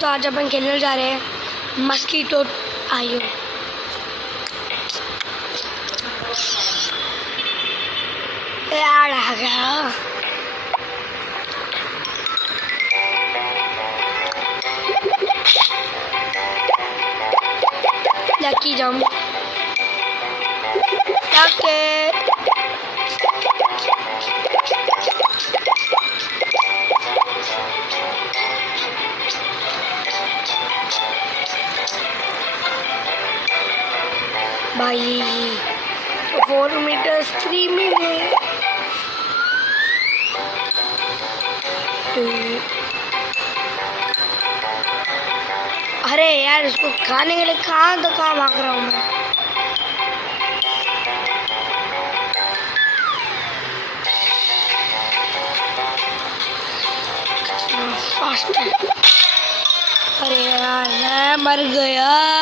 तो आज अपन खेलने जा रहे हैं मस्कीटो आयो। यार आ गया लकी जंप भाई 4 मीटर्स 3 मिनट। अरे यार इसको खाने के लिए कहाँ भाग रहा हूँ मैं। फास्ट। अरे यार मैं मर गया।